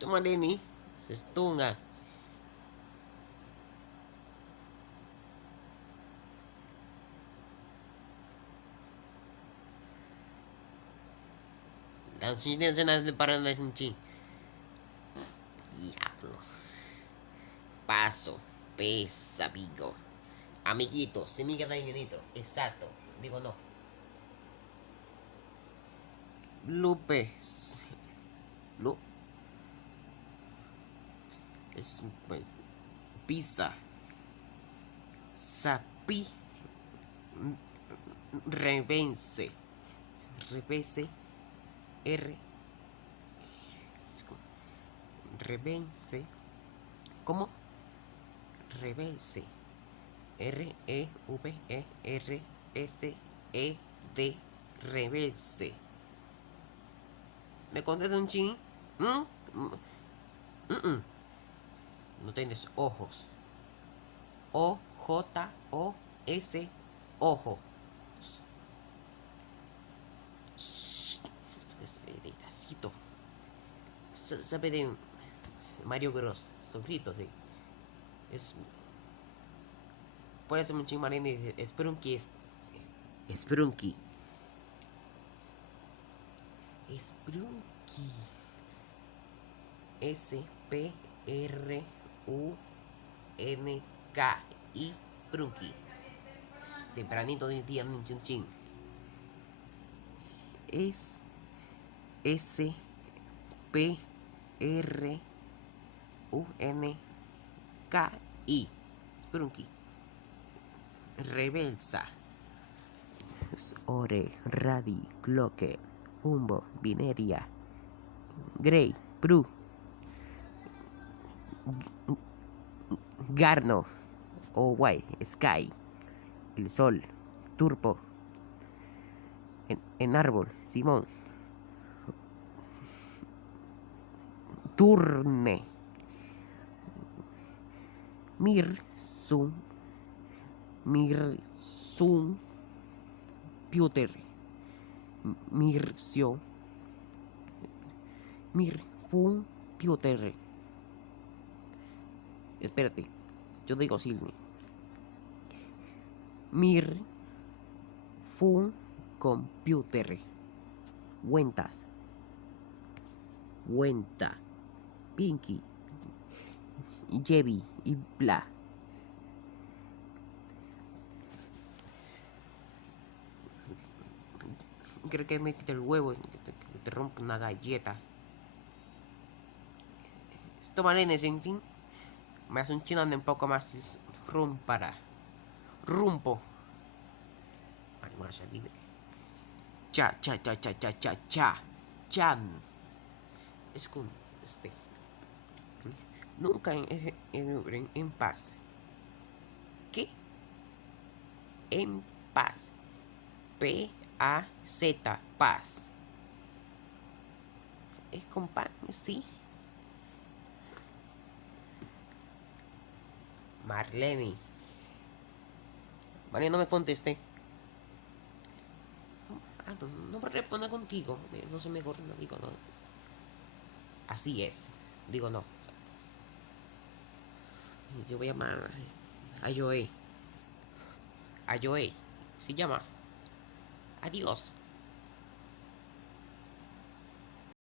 Toma Lenny. Se estunga. La coincidencia no es de parar de sentir. Diablo. Paso. Pesa, amigo. Amiguito, semilla de infinito. Exacto. Digo no. Lupe. Lu. Es. Pizza. Sapi. Revense. Revese. R. Revense. ¿Cómo? Revense. R-E-V-E-R-S-E-D. Revense. ¿Me contesta un chin? No tienes ojos. O-J-O-S. Ojo. Dedicacito. Sabe de Mario Bros. Son gritos, sí. Es. Puede ser un chimarrón de Sprunky. Sprunky. Sprunky. S-P-R-U-N-K-I. Sprunky. Tempranito del día, chin chin. Es S-P-R-U-N-K-I. Sprunky. Revelsa. Ore, Radi, Cloque, Umbo, Vineria, Grey, Bru, Garno, Owai, Sky, El Sol, Turpo, en Árbol, Simón, Turne, Mirsun, Puter, Mircio, Mirfun, Puter. Espérate, yo digo Silni. Fun computer. Wentas. Wenta. Pinky. Jebi y bla. Creo que me quita el huevo, que te rompe una galleta. Toma en ese chin. Me hace un chino un poco más rumpara. Rumpo. Ay, más libre. Cha. Chan. Es con este. Nunca en paz. ¿Qué? En paz. P-A-Z. Paz. Es con pan, sí. Marlene. Vale, no me contesté. Ah, no me responda contigo. No sé, mejor no digo no. Así es. Digo no. Yo voy a llamar a Joey. A Joey. Se llama. Adiós.